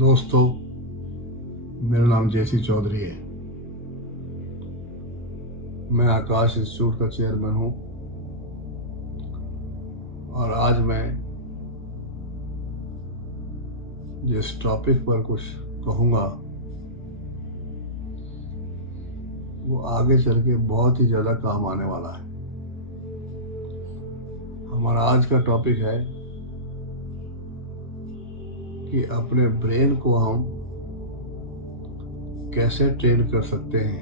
दोस्तों, मेरा नाम जेसी चौधरी है। मैं आकाश इंस्टीट्यूट का चेयरमैन हूँ और आज मैं जिस टॉपिक पर कुछ कहूँगा वो आगे चल के बहुत ही ज़्यादा काम आने वाला है। हमारा आज का टॉपिक है कि अपने ब्रेन को हम कैसे ट्रेन कर सकते हैं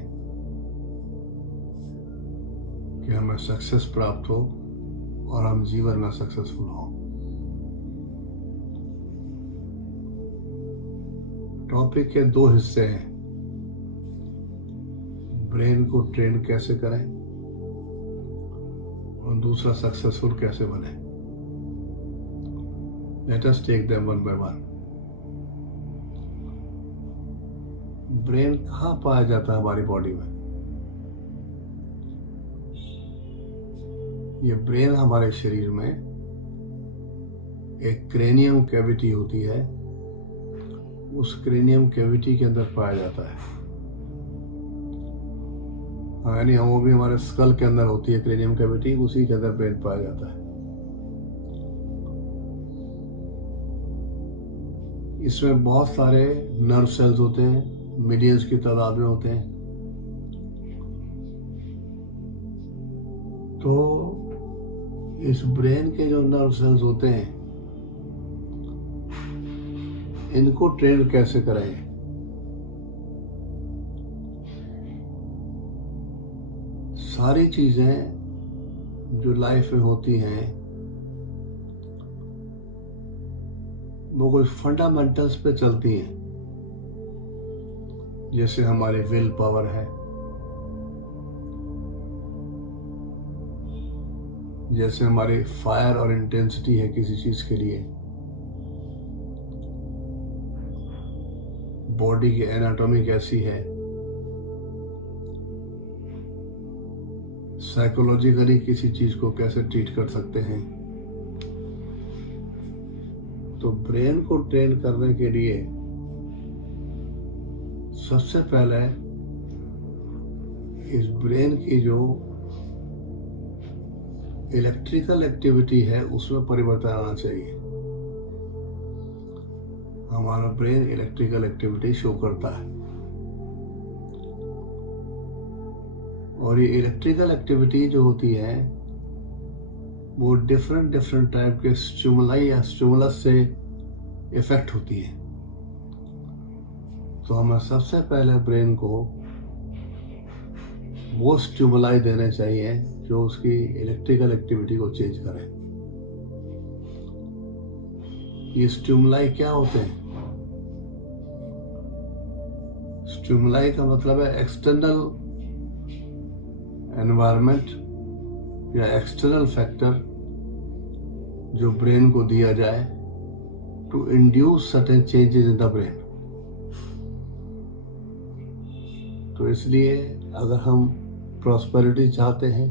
कि हमें सक्सेस प्राप्त हो और हम जीवन में सक्सेसफुल हों। टॉपिक के दो हिस्से हैं, ब्रेन को ट्रेन कैसे करें और दूसरा सक्सेसफुल कैसे बने। Let us take them one by one. Brain कहाँ पाया जाता है हमारी बॉडी में? ये ब्रेन हमारे शरीर में एक क्रेनियम कैविटी होती है, उस क्रेनियम कैविटी के अंदर पाया जाता है। यानी वो भी हमारे स्कल के अंदर होती है क्रेनियम कैविटी, उसी के अंदर ब्रेन पाया जाता है। इसमें बहुत सारे नर्व सेल्स होते हैं, मिलियंस की तादाद में होते हैं। तो इस ब्रेन के जो नर्व सेल्स होते हैं, इनको ट्रेन कैसे करें? सारी चीजें जो लाइफ में होती हैं वो कुछ फंडामेंटल्स पे चलती हैं। जैसे हमारी विल पावर है, जैसे हमारी फायर और इंटेंसिटी है किसी चीज के लिए, बॉडी की एनाटॉमी कैसी है, साइकोलॉजिकली किसी चीज को कैसे ट्रीट कर सकते हैं। तो ब्रेन को ट्रेन करने के लिए सबसे पहले इस ब्रेन की जो इलेक्ट्रिकल एक्टिविटी है उसमें परिवर्तन आना चाहिए। हमारा ब्रेन इलेक्ट्रिकल एक्टिविटी शो करता है और ये इलेक्ट्रिकल एक्टिविटी जो होती है वो डिफरेंट टाइप के स्टिमुलाई या स्टिमुलस से इफेक्ट होती है। तो हमें सबसे पहले ब्रेन को वो स्टिमुलाई देने चाहिए जो उसकी इलेक्ट्रिकल एक्टिविटी को चेंज करें। ये स्टिमुलाई क्या होते हैं? स्टिमुलाई का मतलब है एक्सटर्नल एनवायरनमेंट या एक्सटर्नल फैक्टर जो ब्रेन को दिया जाए to induce certain changes in the brain. तो इसलिए अगर हम प्रॉस्पेरिटी चाहते हैं,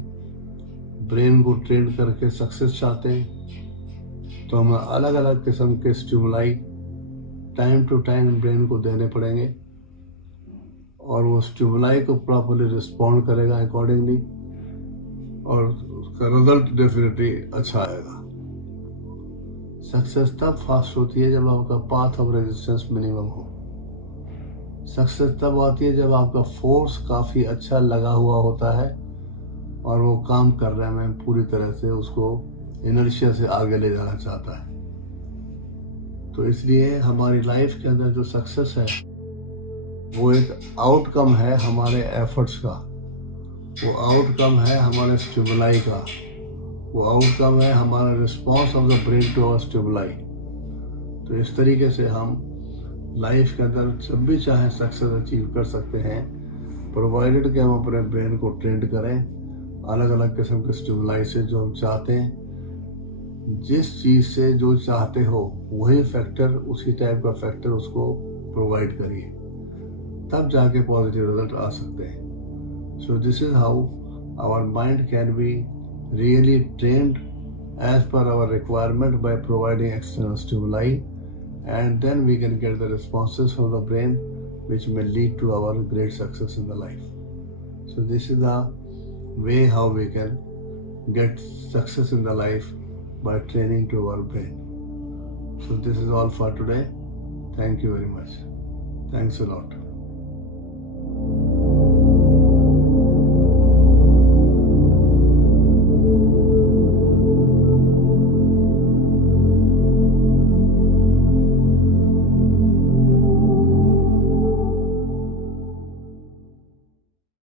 ब्रेन को ट्रेन करके सक्सेस चाहते हैं, तो हमें अलग अलग किस्म के stimuli time to time brain को देने पड़ेंगे और वो स्टिमुलाई को प्रॉपरली रिस्पॉन्ड करेगा अकॉर्डिंगली और उसका रिजल्ट डेफिनेटली अच्छा आएगा। सक्सेस तब फास्ट होती है जब आपका पाथ ऑफ रेजिस्टेंस मिनिमम हो। सक्सेस तब आती है जब आपका फोर्स काफ़ी अच्छा लगा हुआ होता है और वो काम करने में पूरी तरह से उसको इनर्शिया से आगे ले जाना चाहता है। तो इसलिए हमारी लाइफ के अंदर जो सक्सेस है वो एक आउटकम है हमारे एफर्ट्स का, वो आउटकम है हमारे स्टिमुलाई का, वो आउटकम है हमारा response of the brain to our stimuli. तो इस तरीके से हम लाइफ के अंदर जब भी चाहें सक्सेस अचीव कर सकते हैं, प्रोवाइडेड कि हम अपने ब्रेन को ट्रेन करें अलग अलग किस्म के स्टिमुलाई से। जो हम चाहते हैं, जिस चीज़ से जो चाहते हो वही फैक्टर, उसी टाइप का फैक्टर उसको प्रोवाइड करिए, तब जाके पॉजिटिव रिजल्ट आ सकते हैं। So this is how our mind can be really trained as per our requirement by providing external stimuli and then we can get the responses from the brain which may lead to our great success in the life. So this is the way how we can get success in the life by training to our brain. So this is all for today. Thank you very much. Thanks a lot.